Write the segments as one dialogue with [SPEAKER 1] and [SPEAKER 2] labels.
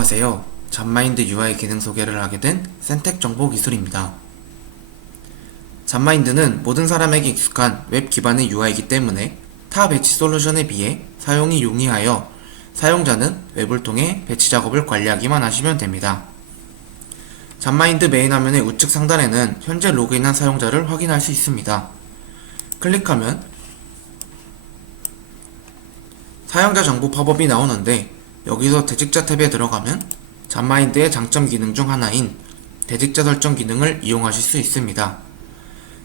[SPEAKER 1] 안녕하세요. 잡마인드 UI 기능 소개를 하게 된 센텍 정보 기술입니다. 잡마인드는 모든 사람에게 익숙한 웹 기반의 UI이기 때문에 타 배치 솔루션에 비해 사용이 용이하여 사용자는 웹을 통해 배치 작업을 관리하기만 하시면 됩니다. 잡마인드 메인 화면의 우측 상단에는 현재 로그인한 사용자를 확인할 수 있습니다. 클릭하면 사용자 정보 팝업이 나오는데 여기서 대직자 탭에 들어가면 잡마인드의 장점 기능 중 하나인 대직자 설정 기능을 이용하실 수 있습니다.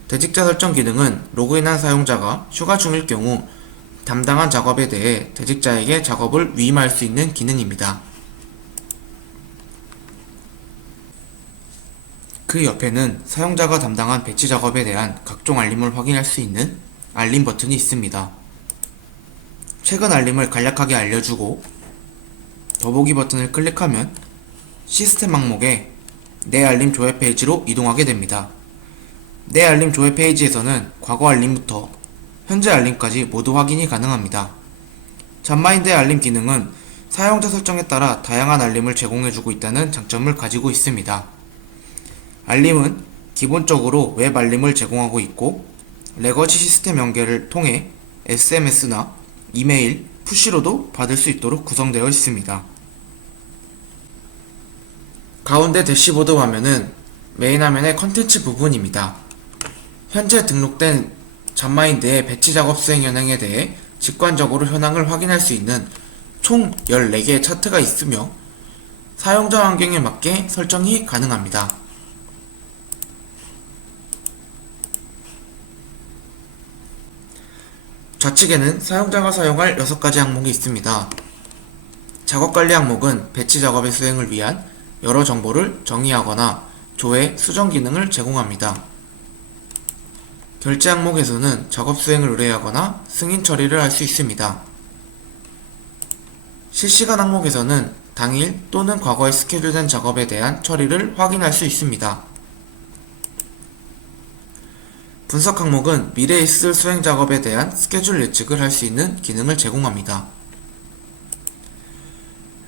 [SPEAKER 1] 대직자 설정 기능은 로그인한 사용자가 휴가 중일 경우 담당한 작업에 대해 대직자에게 작업을 위임할 수 있는 기능입니다. 그 옆에는 사용자가 담당한 배치 작업에 대한 각종 알림을 확인할 수 있는 알림 버튼이 있습니다. 최근 알림을 간략하게 알려주고 더보기 버튼을 클릭하면 시스템 항목에 내 알림 조회 페이지로 이동하게 됩니다. 내 알림 조회 페이지에서는 과거 알림부터 현재 알림까지 모두 확인이 가능합니다. 잡마인드의 알림 기능은 사용자 설정에 따라 다양한 알림을 제공해주고 있다는 장점을 가지고 있습니다. 알림은 기본적으로 웹 알림을 제공하고 있고 레거시 시스템 연결을 통해 SMS나 이메일, 푸시로도 받을 수 있도록 구성되어 있습니다. 가운데 대시보드 화면은 메인 화면의 컨텐츠 부분입니다. 현재 등록된 잡마인드의 배치 작업 수행 현황에 대해 직관적으로 현황을 확인할 수 있는 총 14개의 차트가 있으며 사용자 환경에 맞게 설정이 가능합니다. 좌측에는 사용자가 사용할 6가지 항목이 있습니다. 작업 관리 항목은 배치 작업의 수행을 위한 여러 정보를 정의하거나 조회, 수정 기능을 제공합니다. 결제 항목에서는 작업 수행을 의뢰하거나 승인 처리를 할 수 있습니다. 실시간 항목에서는 당일 또는 과거에 스케줄된 작업에 대한 처리를 확인할 수 있습니다. 분석 항목은 미래에 있을 수행 작업에 대한 스케줄 예측을 할 수 있는 기능을 제공합니다.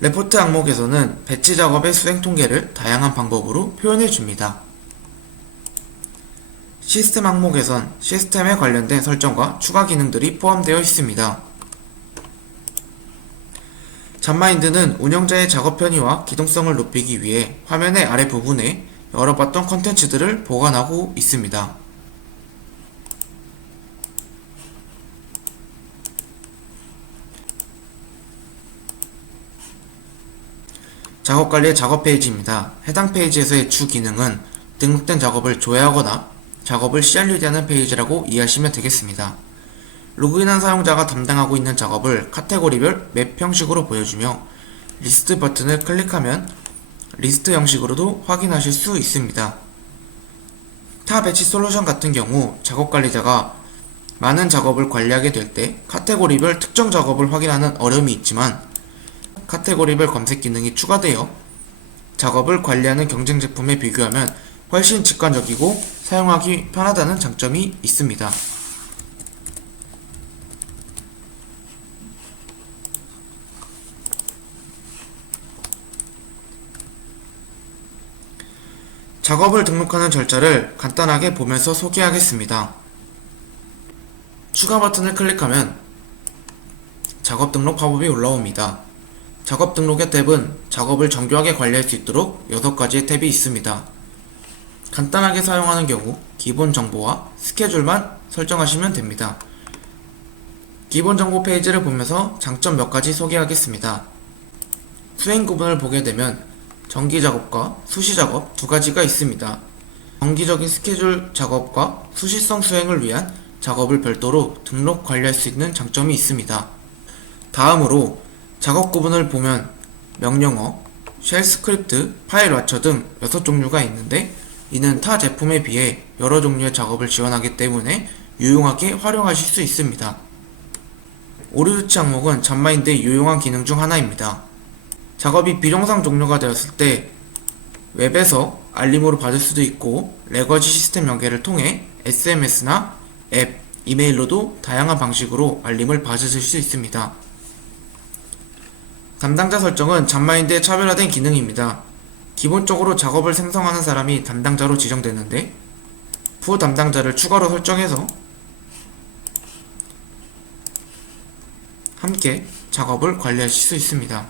[SPEAKER 1] 레포트 항목에서는 배치 작업의 수행 통계를 다양한 방법으로 표현해 줍니다. 시스템 항목에선 시스템에 관련된 설정과 추가 기능들이 포함되어 있습니다. 잡마인드는 운영자의 작업 편의와 기동성을 높이기 위해 화면의 아래 부분에 열어봤던 컨텐츠들을 보관하고 있습니다. 작업관리의 작업 페이지입니다. 해당 페이지에서의 주 기능은 등록된 작업을 조회하거나 작업을 CRUD하는 페이지라고 이해하시면 되겠습니다. 로그인한 사용자가 담당하고 있는 작업을 카테고리별 맵 형식으로 보여주며 리스트 버튼을 클릭하면 리스트 형식으로도 확인하실 수 있습니다. 타 배치 솔루션 같은 경우 작업 관리자가 많은 작업을 관리하게 될 때 카테고리별 특정 작업을 확인하는 어려움이 있지만 카테고리별 검색 기능이 추가되어 작업을 관리하는 경쟁 제품에 비교하면 훨씬 직관적이고 사용하기 편하다는 장점이 있습니다. 작업을 등록하는 절차를 간단하게 보면서 소개하겠습니다. 추가 버튼을 클릭하면 작업 등록 팝업이 올라옵니다. 작업 등록의 탭은 작업을 정교하게 관리할 수 있도록 6가지의 탭이 있습니다. 간단하게 사용하는 경우 기본 정보와 스케줄만 설정하시면 됩니다. 기본 정보 페이지를 보면서 장점 몇 가지 소개하겠습니다. 수행 구분을 보게 되면 정기 작업과 수시 작업 두 가지가 있습니다. 정기적인 스케줄 작업과 수시성 수행을 위한 작업을 별도로 등록 관리할 수 있는 장점이 있습니다. 다음으로 작업 구분을 보면 명령어, 쉘 스크립트, 파일 와처 등 6종류가 있는데 이는 타 제품에 비해 여러 종류의 작업을 지원하기 때문에 유용하게 활용하실 수 있습니다. 오류 조치 항목은 잡마인드의 유용한 기능 중 하나입니다. 작업이 비정상 종료가 되었을 때 웹에서 알림으로 받을 수도 있고 레거지 시스템 연계를 통해 SMS나 앱, 이메일로도 다양한 방식으로 알림을 받으실 수 있습니다. 담당자 설정은 잡마인드의 차별화된 기능입니다. 기본적으로 작업을 생성하는 사람이 담당자로 지정되는데 부 담당자를 추가로 설정해서 함께 작업을 관리하실 수 있습니다.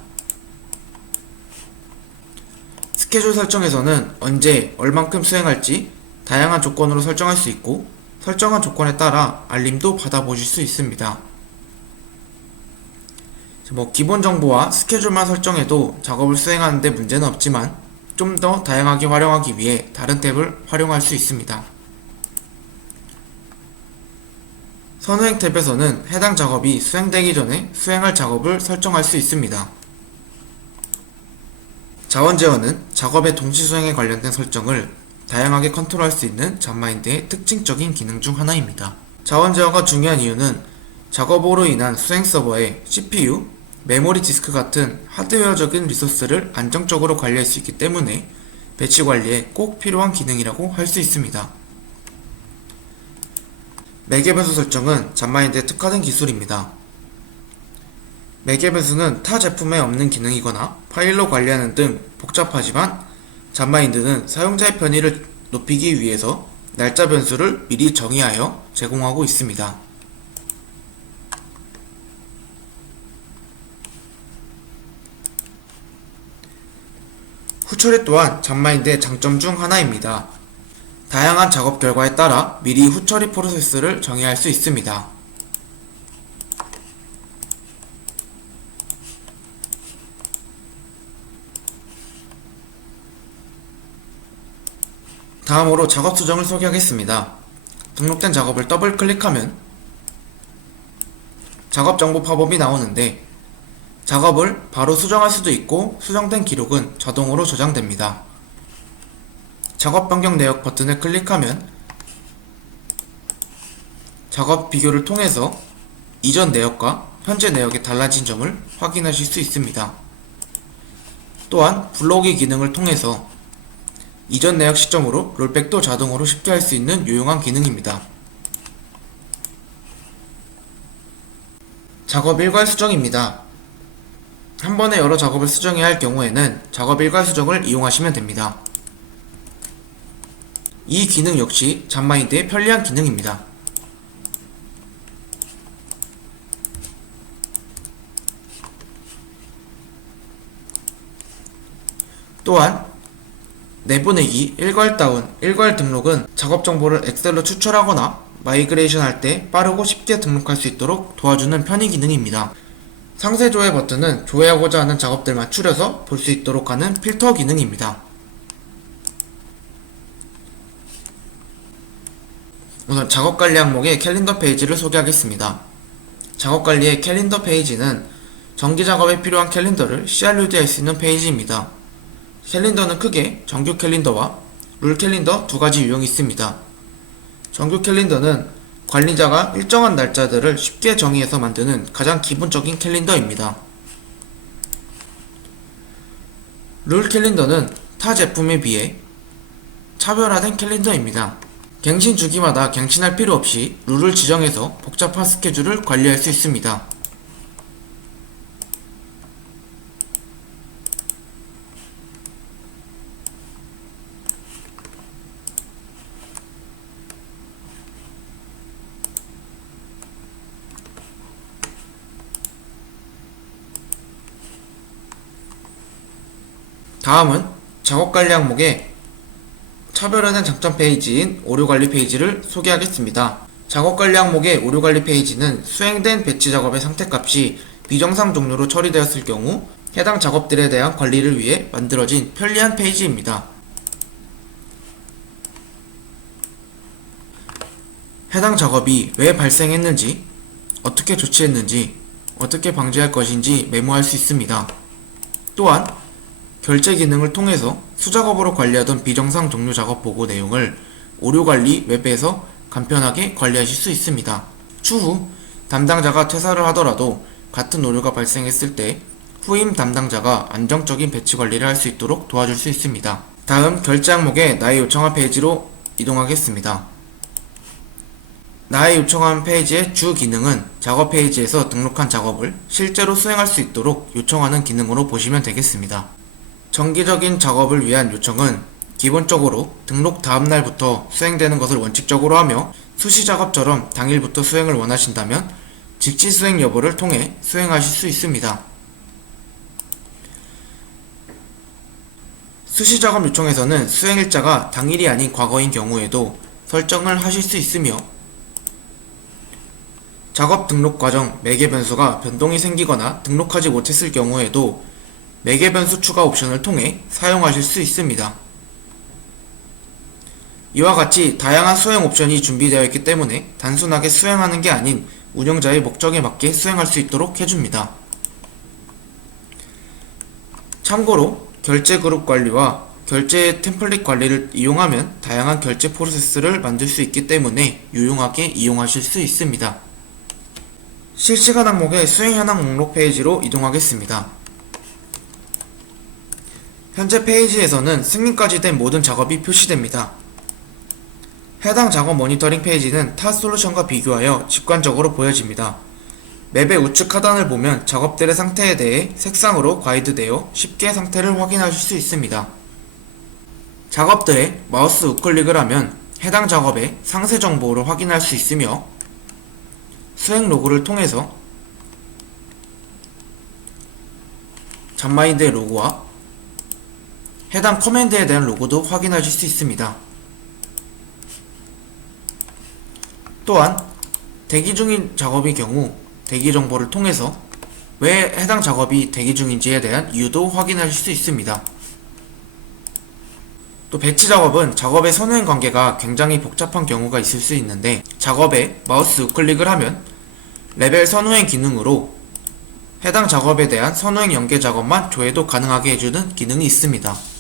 [SPEAKER 1] 스케줄 설정에서는 언제 얼만큼 수행할지 다양한 조건으로 설정할 수 있고 설정한 조건에 따라 알림도 받아보실 수 있습니다. 뭐 기본 정보와 스케줄만 설정해도 작업을 수행하는데 문제는 없지만 좀 더 다양하게 활용하기 위해 다른 탭을 활용할 수 있습니다. 선행 탭에서는 해당 작업이 수행되기 전에 수행할 작업을 설정할 수 있습니다. 자원 제어는 작업의 동시 수행에 관련된 설정을 다양하게 컨트롤할 수 있는 잡마인드의 특징적인 기능 중 하나입니다. 자원 제어가 중요한 이유는 작업으로 인한 수행 서버의 CPU, 메모리 디스크 같은 하드웨어적인 리소스를 안정적으로 관리할 수 있기 때문에 배치 관리에 꼭 필요한 기능이라고 할 수 있습니다. 매개 변수 설정은 잡마인드에 특화된 기술입니다. 매개 변수는 타 제품에 없는 기능이거나 파일로 관리하는 등 복잡하지만 잡마인드는 사용자의 편의를 높이기 위해서 날짜 변수를 미리 정의하여 제공하고 있습니다. 후처리 또한 잡마인드의 장점 중 하나입니다. 다양한 작업 결과에 따라 미리 후처리 프로세스를 정의할 수 있습니다. 다음으로 작업 수정을 소개하겠습니다. 등록된 작업을 더블 클릭하면 작업 정보 팝업이 나오는데 작업을 바로 수정할 수도 있고 수정된 기록은 자동으로 저장됩니다. 작업 변경 내역 버튼을 클릭하면 작업 비교를 통해서 이전 내역과 현재 내역의 달라진 점을 확인하실 수 있습니다. 또한 불러오기 기능을 통해서 이전 내역 시점으로 롤백도 자동으로 쉽게 할 수 있는 유용한 기능입니다. 작업 일괄 수정입니다. 한 번에 여러 작업을 수정해야 할 경우에는 작업 일괄 수정을 이용하시면 됩니다. 이 기능 역시 잡마인드의 편리한 기능입니다. 또한 내보내기, 일괄 다운, 일괄 등록은 작업 정보를 엑셀로 추출하거나 마이그레이션 할 때 빠르고 쉽게 등록할 수 있도록 도와주는 편의 기능입니다. 상세 조회 버튼은 조회하고자 하는 작업들만 추려서 볼 수 있도록 하는 필터 기능입니다. 우선 작업관리 항목의 캘린더 페이지를 소개하겠습니다. 작업관리의 캘린더 페이지는 정기 작업에 필요한 캘린더를 CRUD할 수 있는 페이지입니다. 캘린더는 크게 정규 캘린더와 룰 캘린더 두 가지 유형이 있습니다. 정규 캘린더는 관리자가 일정한 날짜들을 쉽게 정의해서 만드는 가장 기본적인 캘린더입니다. 룰 캘린더는 타 제품에 비해 차별화된 캘린더입니다. 갱신 주기마다 갱신할 필요 없이 룰을 지정해서 복잡한 스케줄을 관리할 수 있습니다. 다음은 작업관리 항목의 차별화된 장점 페이지인 오류관리 페이지를 소개하겠습니다. 작업관리 항목의 오류관리 페이지는 수행된 배치 작업의 상태값이 비정상 종류로 처리되었을 경우 해당 작업들에 대한 관리를 위해 만들어진 편리한 페이지입니다. 해당 작업이 왜 발생했는지, 어떻게 조치했는지, 어떻게 방지할 것인지 메모할 수 있습니다. 또한 결제 기능을 통해서 수작업으로 관리하던 비정상 종료 작업 보고 내용을 오류 관리 웹에서 간편하게 관리하실 수 있습니다. 추후 담당자가 퇴사를 하더라도 같은 오류가 발생했을 때 후임 담당자가 안정적인 배치 관리를 할 수 있도록 도와줄 수 있습니다. 다음 결제 항목의 나의 요청화 페이지로 이동하겠습니다. 나의 요청한 페이지의 주 기능은 작업 페이지에서 등록한 작업을 실제로 수행할 수 있도록 요청하는 기능으로 보시면 되겠습니다. 정기적인 작업을 위한 요청은 기본적으로 등록 다음 날부터 수행되는 것을 원칙적으로 하며 수시 작업처럼 당일부터 수행을 원하신다면 직시 수행 여부를 통해 수행하실 수 있습니다. 수시 작업 요청에서는 수행일자가 당일이 아닌 과거인 경우에도 설정을 하실 수 있으며 작업 등록 과정 매개 변수가 변동이 생기거나 등록하지 못했을 경우에도 매개 변수 추가 옵션을 통해 사용하실 수 있습니다. 이와 같이 다양한 수행 옵션이 준비되어 있기 때문에 단순하게 수행하는 게 아닌 운영자의 목적에 맞게 수행할 수 있도록 해줍니다. 참고로 결제 그룹 관리와 결제 템플릿 관리를 이용하면 다양한 결제 프로세스를 만들 수 있기 때문에 유용하게 이용하실 수 있습니다. 실시간 항목의 수행 현황 목록 페이지로 이동하겠습니다. 현재 페이지에서는 승인까지 된 모든 작업이 표시됩니다. 해당 작업 모니터링 페이지는 타 솔루션과 비교하여 직관적으로 보여집니다. 맵의 우측 하단을 보면 작업들의 상태에 대해 색상으로 가이드되어 쉽게 상태를 확인하실 수 있습니다. 작업들에 마우스 우클릭을 하면 해당 작업의 상세 정보를 확인할 수 있으며 수행 로그를 통해서 잡마인드의 로고와 해당 커맨드에 대한 로고도 확인하실 수 있습니다. 또한 대기 중인 작업의 경우 대기 정보를 통해서 왜 해당 작업이 대기 중인지에 대한 이유도 확인하실 수 있습니다. 또 배치 작업은 작업의 선행 관계가 굉장히 복잡한 경우가 있을 수 있는데 작업에 마우스 우클릭을 하면 레벨 선호행 기능으로 해당 작업에 대한 선호행 연계 작업만 조회도 가능하게 해주는 기능이 있습니다.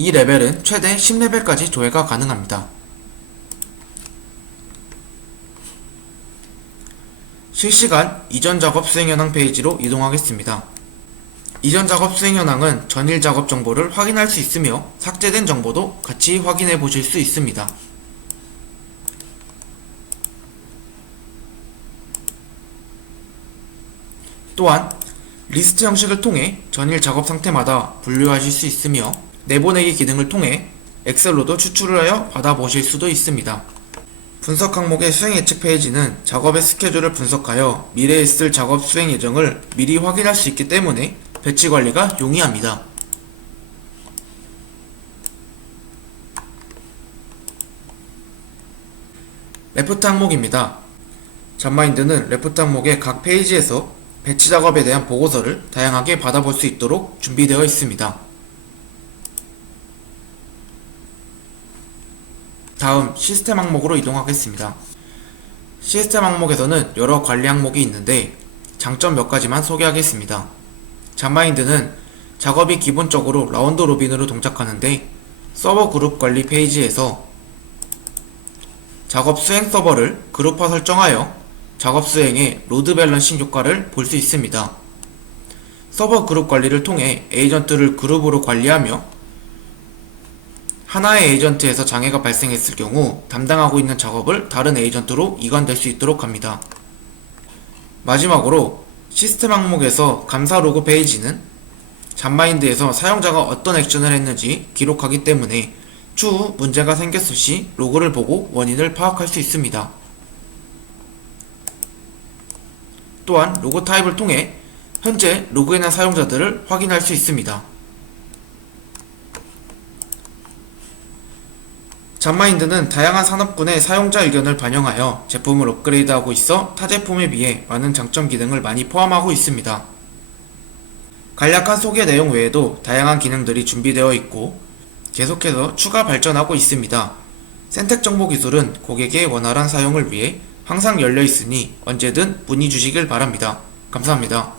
[SPEAKER 1] 이 레벨은 최대 10레벨까지 조회가 가능합니다. 실시간 이전 작업 수행 현황 페이지로 이동하겠습니다. 이전 작업 수행 현황은 전일 작업 정보를 확인할 수 있으며 삭제된 정보도 같이 확인해 보실 수 있습니다. 또한 리스트 형식을 통해 전일 작업 상태마다 분류하실 수 있으며 내보내기 기능을 통해 엑셀로도 추출을 하여 받아보실 수도 있습니다. 분석 항목의 수행 예측 페이지는 작업의 스케줄을 분석하여 미래에 있을 작업 수행 예정을 미리 확인할 수 있기 때문에 배치 관리가 용이합니다. 레프트 항목입니다. 잡마인드는 레프트 항목의 각 페이지에서 배치 작업에 대한 보고서를 다양하게 받아볼 수 있도록 준비되어 있습니다. 다음 시스템 항목으로 이동하겠습니다. 시스템 항목에서는 여러 관리 항목이 있는데 장점 몇 가지만 소개하겠습니다. 잡마인드는 작업이 기본적으로 라운드 로빈으로 동작하는데 서버 그룹 관리 페이지에서 작업 수행 서버를 그룹화 설정하여 작업 수행의 로드 밸런싱 효과를 볼 수 있습니다. 서버 그룹 관리를 통해 에이전트를 그룹으로 관리하며 하나의 에이전트에서 장애가 발생했을 경우 담당하고 있는 작업을 다른 에이전트로 이관될 수 있도록 합니다. 마지막으로 시스템 항목에서 감사 로그 페이지는 잡마인드에서 사용자가 어떤 액션을 했는지 기록하기 때문에 추후 문제가 생겼을 시 로그를 보고 원인을 파악할 수 있습니다. 또한 로그 타입을 통해 현재 로그인한 사용자들을 확인할 수 있습니다. 잡마인드는 다양한 산업군의 사용자 의견을 반영하여 제품을 업그레이드하고 있어 타 제품에 비해 많은 장점 기능을 많이 포함하고 있습니다. 간략한 소개 내용 외에도 다양한 기능들이 준비되어 있고 계속해서 추가 발전하고 있습니다. 센텍 정보 기술은 고객의 원활한 사용을 위해 항상 열려 있으니 언제든 문의 주시길 바랍니다. 감사합니다.